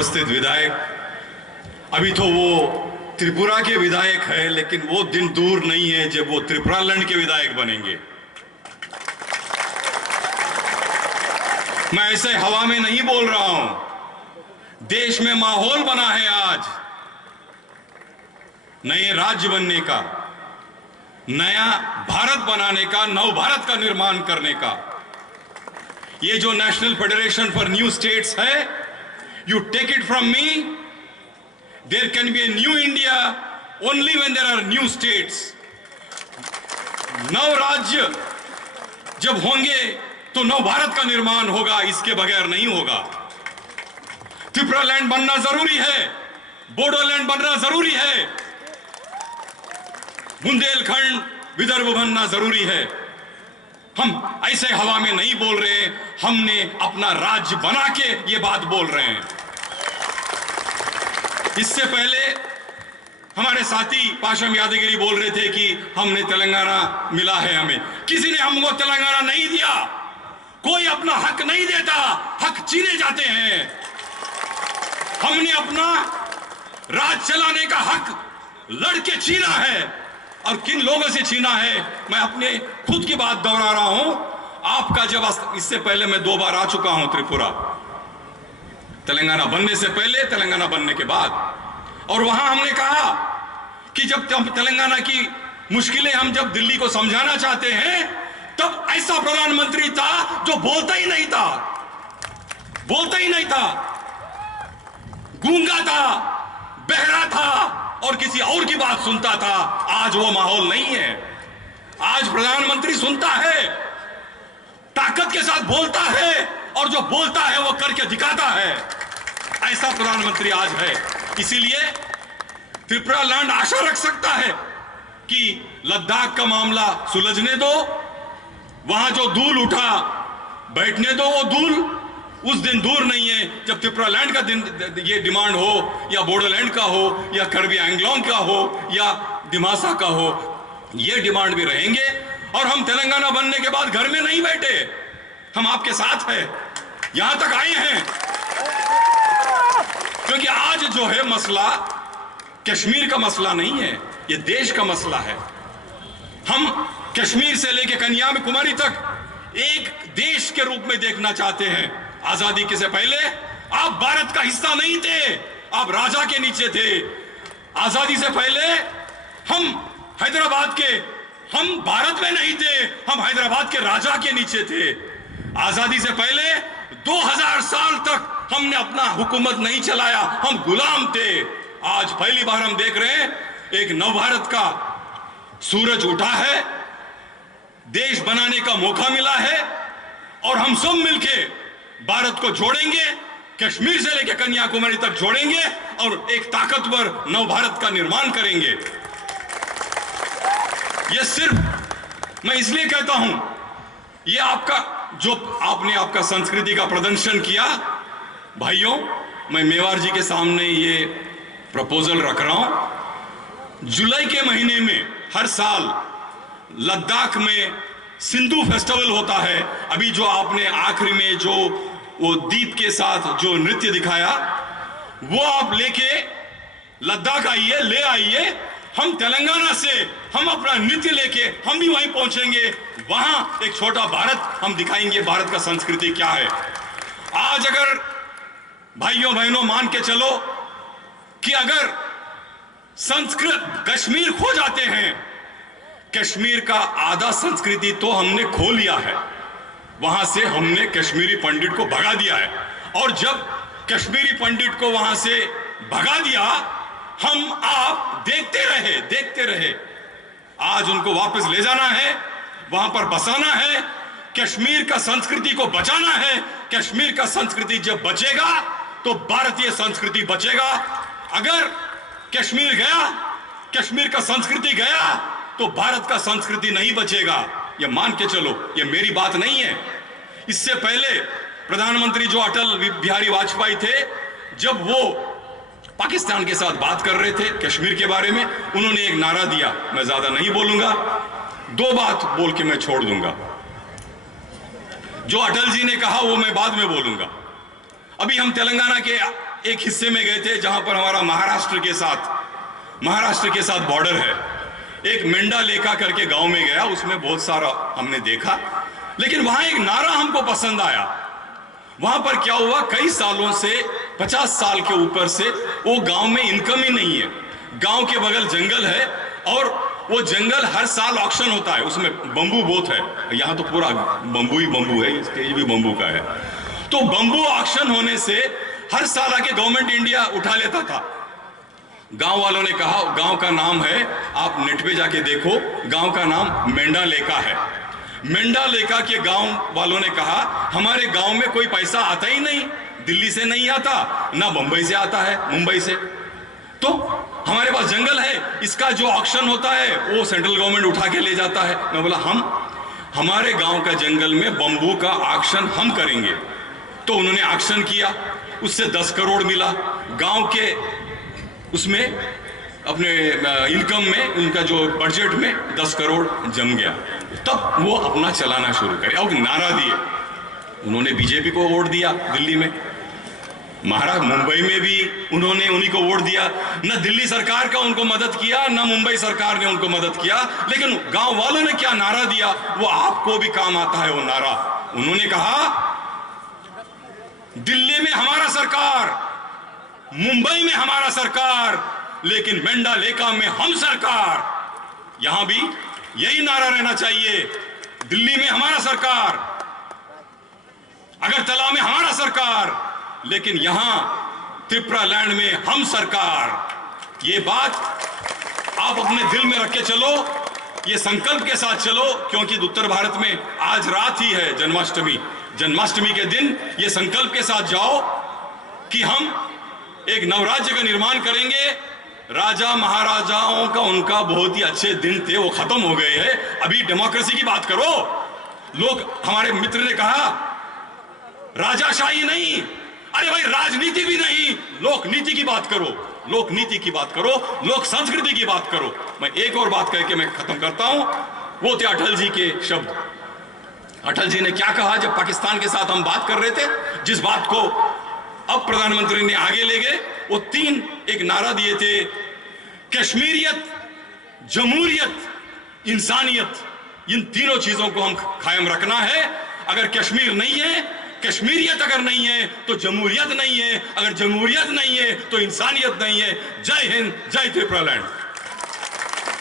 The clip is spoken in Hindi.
उपस्थित विधायक, अभी तो वो त्रिपुरा के विधायक है, लेकिन वो दिन दूर नहीं है जब वो त्रिपुरालैंड के विधायक बनेंगे। मैं ऐसे हवा में नहीं बोल रहा हूं। देश में माहौल बना है आज नए राज्य बनने का, नया भारत बनाने का, नव भारत का निर्माण करने का। ये जो national federation for new states है, you take it from me, there can be a new India only when there are new states. नव राज्य जब होंगे तो नव भारत का निर्माण होगा, इसके बगैर नहीं होगा। त्रिपुरालैंड बनना जरूरी है, बोडोलैंड बनना जरूरी है, बुंदेलखंड विदर्भ बनना जरूरी है। हम ऐसे हवा में नहीं बोल रहे, हमने अपना राज्य बना के ये बात बोल रहे हैं। इससे पहले हमारे साथी पाशम यादगिरी बोल रहे थे कि हमने तेलंगाना मिला है हमें। किसी ने हमको तेलंगाना नहीं दिया। कोई अपना हक नहीं देता, हक छीने जाते हैं। हमने अपना राज चलाने का हक लड़के छीना है, और किन लोगों से छीना है मैं अपने खुद की बात दोहरा रहा हूं। आपका जब इससे पहले मैं 2 बार आ चुका हूं त्रिपुरा, तेलंगाना बनने से पहले, तेलंगाना बनने के बाद, और वहां हमने कहा कि जब तेलंगाना की मुश्किलें हम जब दिल्ली को समझाना चाहते हैं, तब ऐसा प्रधानमंत्री था जो बोलता ही नहीं था, गूंगा था, बहरा था और किसी और की बात सुनता था। आज वो माहौल नहीं है। आज प्रधानमंत्री सुनता है, ताकत के साथ बोलता है, और जो बोलता है वो करके दिखाता है। ऐसा प्रधानमंत्री आज है। इसीलिए त्रिपुरालैंड आशा रख सकता है कि लद्दाख का मामला सुलझने दो, वहां जो धूल उठा बैठने दो, वो धूल उस दिन दूर नहीं है जब त्रिपुरालैंड का दिन ये डिमांड हो, या बोडोलैंड का हो, या कार्बी एंग्लोंग का हो, या दिमासा का हो, ये डिमांड भी रहेंगे। और हम तेलंगाना बनने के बाद घर में नहीं बैठे, हम आपके साथ हैं, यहां तक आए हैं। क्योंकि आज जो है मसला कश्मीर का मसला नहीं है, ये देश का मसला है। हम कश्मीर से लेकर कन्याकुमारी तक एक देश के रूप में देखना चाहते हैं। आजादी के से पहले आप भारत का हिस्सा नहीं थे, आप राजा के नीचे थे। आजादी से पहले हम हैदराबाद के, हम भारत में नहीं थे, हम हैदराबाद के राजा के नीचे थे। आजादी से पहले 2000 साल तक हमने अपना हुकूमत नहीं चलाया, हम गुलाम थे। आज पहली बार हम देख रहे हैं एक नव भारत का सूरज उठा है, देश बनाने का मौका मिला है, और हम सब मिलके भारत को जोड़ेंगे, कश्मीर से लेकर कन्याकुमारी तक जोड़ेंगे, और एक ताकतवर नव भारत का निर्माण करेंगे। यह सिर्फ मैं इसलिए कहता हूं, यह आपका जो आपने आपका संस्कृति का प्रदर्शन किया, भाइयों, मैं मेवाड़ जी के सामने ये प्रपोजल रख रहा हूं। जुलाई के महीने में हर साल लद्दाख में सिंधु फेस्टिवल होता है। अभी जो आपने आखिरी में जो वो दीप के साथ जो नृत्य दिखाया, वो आप लेके लद्दाख आइए, ले आइए। हम तेलंगाना से हम अपना नृत्य लेके हम भी वहीं पहुंचेंगे। वहां एक छोटा भारत हम दिखाएंगे, भारत का संस्कृति क्या है। आज अगर भाइयों बहनों मान के चलो कि अगर संस्कृत कश्मीर खो जाते हैं, कश्मीर का आधा संस्कृति तो हमने खो लिया है। वहां से हमने कश्मीरी पंडित को भगा दिया है, और जब कश्मीरी पंडित को वहां से भगा दिया, हम आप देखते रहे। आज उनको वापस ले जाना है, वहां पर बसाना है, कश्मीर का संस्कृति को बचाना है। कश्मीर का संस्कृति जब बचेगा तो भारतीय संस्कृति बचेगा। अगर कश्मीर गया, कश्मीर का संस्कृति गया, तो भारत का संस्कृति नहीं बचेगा। ये मान के चलो, ये मेरी बात नहीं है। इससे पहले प्रधानमंत्री जो अटल बिहारी वाजपेयी थे, जब वो पाकिस्तान के साथ बात कर रहे थे कश्मीर के बारे में, उन्होंने एक नारा दिया, मैं ज्यादा नहीं बोलूंगा, 2 बात बोल के मैं छोड़ दूंगा। जो अटल जी ने कहा वो मैं बाद में बोलूंगा। अभी हम तेलंगाना के एक हिस्से में गए थे जहां पर हमारा महाराष्ट्र के साथ बॉर्डर है। एक मेंढा लेखा करके गांव में गया, उसमें बहुत सारा हमने देखा, लेकिन वहां एक नारा हमको पसंद आया। वहां पर क्या हुआ, कई सालों से 50 साल के ऊपर से वो गांव में इनकम ही नहीं है। गांव के बगल जंगल है और वो जंगल हर साल ऑक्शन होता है, उसमें बंबू बहुत है, यहां तो पूरा बंबू ही बंबू है, स्टेज भी बंबू का है। तो बंबू ऑक्शन होने से हर साल आके गवर्नमेंट इंडिया उठा लेता था। गांव वालों ने कहा, गांव का नाम है, आप नेट पे जाके देखो, गांव का नाम मेंढा लेका है। मेंढा लेका के गांव वालों ने कहा हमारे गांव में कोई पैसा आता ही नहीं, दिल्ली से नहीं आता, ना बंबई से आता है, मुंबई से, तो हमारे पास जंगल है, इसका जो ऑक्शन होता है वो सेंट्रल गवर्नमेंट उठा के ले जाता है। मैं बोला हमारे गांव का जंगल में बंबू का ऑक्शन हम करेंगे। तो उन्होंने ऑक्शन किया, उससे 10 करोड़ मिला। गांव के उसमें अपने इनकम में, उनका जो बजट में 10 करोड़ जम गया। तब वो अपना चलाना शुरू करे और नारा दिए। उन्होंने बीजेपी को वोट दिया दिल्ली में, महाराष्ट्र मुंबई में भी उन्होंने उन्हीं को वोट दिया। न दिल्ली सरकार का उनको मदद किया, न मुंबई सरकार ने उनको मदद किया, लेकिन गांव वालों ने क्या नारा दिया, वो आपको भी काम आता है वो नारा। उन्होंने कहा दिल्ली में हमारा सरकार, मुंबई में हमारा सरकार, लेकिन मेंढा लेका में हम सरकार। यहां भी यही नारा रहना चाहिए, दिल्ली में हमारा सरकार, अगरतला में हमारा सरकार, लेकिन यहां त्रिपुरा लैंड में हम सरकार। ये बात आप अपने दिल में रख के चलो, ये संकल्प के साथ चलो, क्योंकि उत्तर भारत में आज रात ही है जन्माष्टमी। जन्माष्टमी के दिन ये संकल्प के साथ जाओ कि हम एक नवराज्य का निर्माण करेंगे। राजा महाराजाओं का उनका बहुत ही अच्छे दिन थे, वो खत्म हो गए हैं। अभी डेमोक्रेसी की बात करो। लोग, हमारे मित्र ने कहा राजाशाही नहीं, अरे भाई राजनीति भी नहीं, लोक नीति की बात करो, लोक नीति की बात करो, लोक संस्कृति की बात करो। मैं एक और बात कह के मैं खत्म करता हूं, वो थे अटल जी के शब्द। अटल जी ने क्या कहा जब पाकिस्तान के साथ हम बात कर रहे थे, जिस बात को अब प्रधानमंत्री ने आगे ले गए, वो 3 एक नारा दिए थे, कश्मीरियत, जमहूरियत, इंसानियत। इन तीनों चीजों को हम कायम रखना है। अगर कश्मीर नहीं है, कश्मीरियत अगर नहीं है तो जमहूरियत नहीं है, अगर जमहूरियत नहीं है तो इंसानियत नहीं है। जय हिंद, जय त्रिपुरा लैंड।